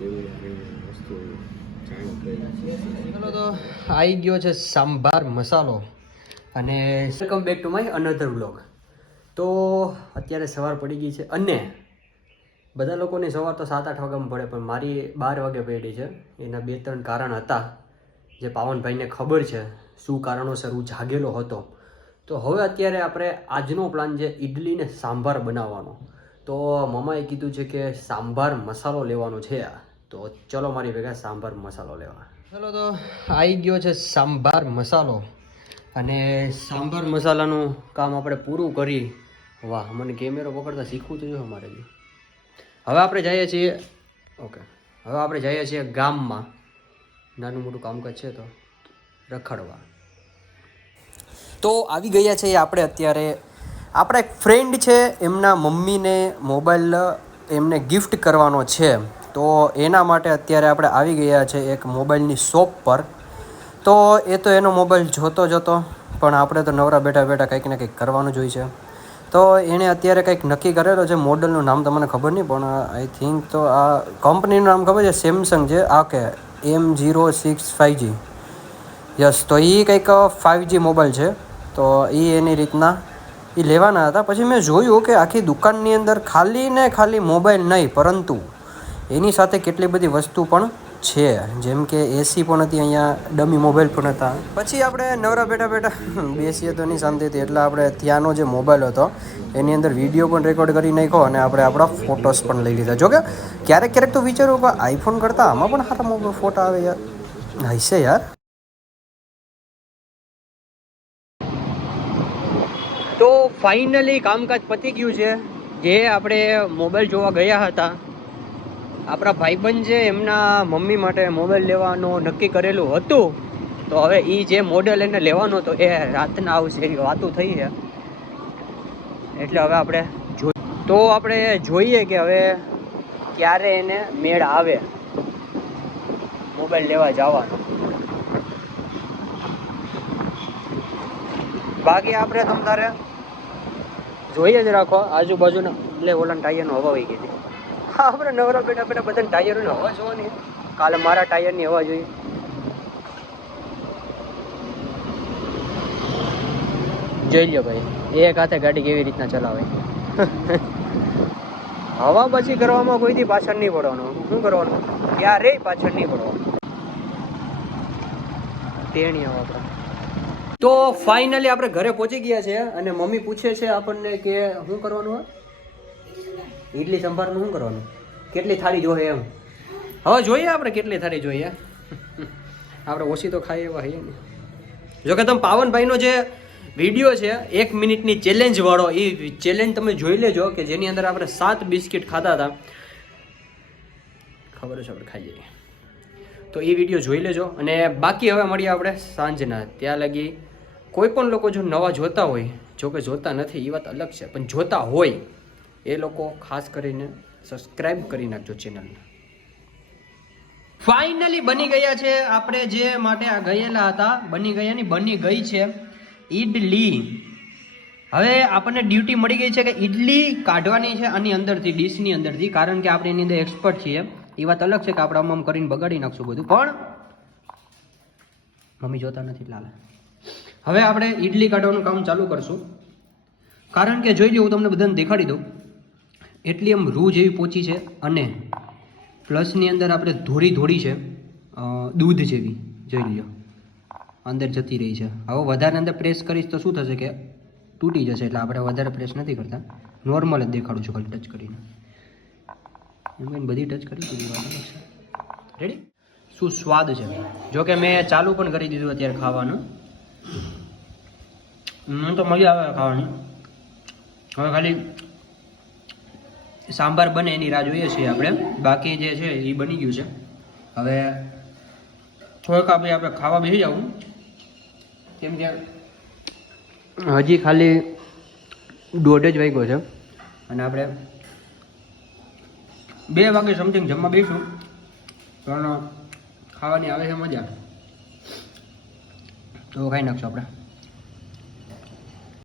તો આવી ગયો છે સાંભાર મસાલો અને welcome back to my another vlog તો અત્યારે સવાર પડી ગઈ છે અને બધા લોકોની સવાર તો સાત, આઠ વાગ્યામાં પડે, પણ મારી બાર વાગે પડી છે. એના બે, ત્રણ કારણ હતા. જે પાવનભાઈને ખબર છે, શું કારણોસર હું જાગેલો હતો. તો હવે અત્યારે આપણે આજનો પ્લાન છે ઇડલીને સાંભાર બનાવવાનો. તો મમાએ કીધું છે કે સાંભાર મસાલો લેવાનો છે તો ચલો મારી ભેગા સાંભાર મસાલો લેવા. ચલો તો આવી ગયો છે સાંભાર મસાલો. અને સાંભાર મસાલાનું કામ આપણે પૂરું કરી. વાહ, મને કેમેરો પકડતા શીખવું તો જોઈએ અમારે હવે આપણે જઈએ છીએ, ઓકે. હવે આપણે જઈએ છીએ ગામમાં. નાનું મોટું કામકાજ છે તો, રખડવા. તો આવી ગયા છે આપણે અત્યારે. આપણા એક ફ્રેન્ડ છે, એમના મમ્મીને મોબાઈલ એમને ગિફ્ટ કરવાનો છે. તો એના માટે અત્યારે આપણે આવી ગયા છે એક મોબાઈલની શોપ પર. તો એ તો એનો મોબાઈલ જોતો જતો, પણ આપણે તો નવરા બેઠા બેઠા કંઈક ને કંઈક કરવાનું જ હોય છે. તો એણે અત્યારે કંઈક નક્કી કરેલો છે, મોડલનું નામ તો મને ખબર નહીં, પણ આઈ થિંક તો આ કંપનીનું નામ ખબર છે સેમસંગ છે, આ કે M zero six five G yes તો એ કંઈક ફાઇવજી મોબાઈલ છે, તો એ એની રીતના એ લેવાના હતા. પછી મેં જોયું કે આખી દુકાનની અંદર ખાલી ને ખાલી મોબાઈલ નહીં, પરંતુ એની સાથે કેટલી બધી વસ્તુ પણ છે. જેમ કે એસી પણ હતી, અહીંયા ડમી મોબાઈલ પણ હતા. પછી આપણે નવરા બેઠા બેઠા બેસીએ તો નહીં શાંતિથી. એટલે આપણે ત્યાંનો જે મોબાઈલ હતો, એની અંદર વીડિયો પણ રેકોર્ડ કરી નાખ્યો અને આપણે આપણા ફોટોસ પણ લઈ લીધા. જોકે ક્યારેક ક્યારેક તો વિચારો કે આઈફોન કરતાં આમાં પણ સારા મોબાઈલ ફોટા આવે યાર. હશે યાર. તો ફાઇનલી કામકાજ પતી ગયું છે. જે આપણે મોબાઈલ જોવા ગયા હતા. આપણા ભાઈબંધ છે એમના મમ્મી માટે મોબાઈલ લેવાનું નક્કી કરેલું હતું, તો હવે એ જે મોડેલ એને લેવાનો હતો, એ રાતના આવશે એવી વાતો થઈ છે. એટલે હવે આપણે જો તો આપણે જોઈએ કે હવે ક્યારે એને મેળ આવે મોબાઈલ લેવા જવાનો. બાકી આપણે તમ તારે જોઈએ જ રાખો, આજુબાજુના એટલે ઓલા ટાયરનો હવા વહી ગઈ હતી. આપણે નવરા બેઠા બેઠા બધા ટાયરોની હવા જોવાની. કાલે મારા ટાયરની હવા જોઈ. જોઈ લ્યો ભાઈ, એક હાથે ગાડી કેવી રીતના ચલાવે. હવા પછી કરવામાં કોઈથી પાછળ નહીં પડવાનું. શું કરવાનું? ક્યારે પાછળ નહીં પડવાનું. તેણી હવા આપણે તો ફાઇનલી આપણે ઘરે પહોંચી ગયા છે અને મમ્મી પૂછે છે આપણને કે શું કરવાનું હોય? ઇડલી સંભારનું શું કરવાનું? કેટલી થાળી જોઈએ એમ? હવે જોઈએ આપણે કેટલી થાળી જોઈએ. આપણે ઓછી તો ખાઈએ એવા હઈએ ને. જોકે તમે પાવનભાઈનો જે વીડિયો છે, એક મિનિટની ચેલેન્જ એ ચેલેન્જ તમે જોઈ લેજો કે જેની અંદર આપણે સાત બિસ્કિટ ખાતા હતા. ખબર છે આપણે ખાઈ જઈએ. તો એ વીડિયો જોઈ લેજો અને બાકી હવે મળીએ આપણે સાંજના. ત્યાં લગી કોઈ પણ લોકો જો નવા જોતા હોય જો કે જોતા નથી, એ વાત અલગ છે, પણ જોતા હોય એ લોકો ખાસ કરીને સબસ્ક્રાઇબ કરી નાખજો ચેનલને ફાઇનલી બની ગયા છે આપણે જે માટે આ ગયેલા હતા, બની ગયા ની બની ગઈ છે ઈડલી. હવે આપણને ડ્યુટી મળી ગઈ છે કે ઈડલી કાઢવાની છે આની અંદરથી ડીશની અંદરથી, કારણ કે આપણે એની અંદર એક્સપર્ટ છીએ. એ વાત અલગ છે કે આપણે આમ આમ કરીને બગાડી નાખશું બધું. પણ મમ્મી જોતા નથી લાલ. હવે આપણે ઈડલી કાઢવાનું કામ ચાલુ કરશું. કારણ કે જોઈ લો હું તમને બધાને દેખાડી દઉં. એટલી આમ રૂ જેવી પોચી છે અને પ્લસની અંદર આપણે ધોળી ધોળી છે દૂધ જેવી, જોઈ લો અંદર જતી રહી છે. હવે વધારે અંદર પ્રેસ કરીશ તો શું થશે કે તૂટી જશે એટલે આપણે વધારે પ્રેસ નથી કરતા. નોર્મલ જ દેખાડું છું ખાલી ટચ કરીને. એમ બધી ટચ કરી દીધી રેડી શું સ્વાદ છે? જો કે મેં ચાલુ પણ કરી દીધું અત્યારે ખાવાનું. મને તો મજા આવે ખાવાની. હવે ખાલી સાંભાર બને એની રાહ જોઈએ છીએ આપણે. બાકી જે છે એ બની ગયું છે. હવે થોડુંક આપણે આપણે ખાવા બેસી જવું કેમ કે હજી ખાલી દોઢ જ વાગ્યો છે. અને આપણે બે વાગે સમથિંગ જમવા બેસું. પણ ખાવાની આવે છે મજા. તો ખાઈ નાખશું આપણે?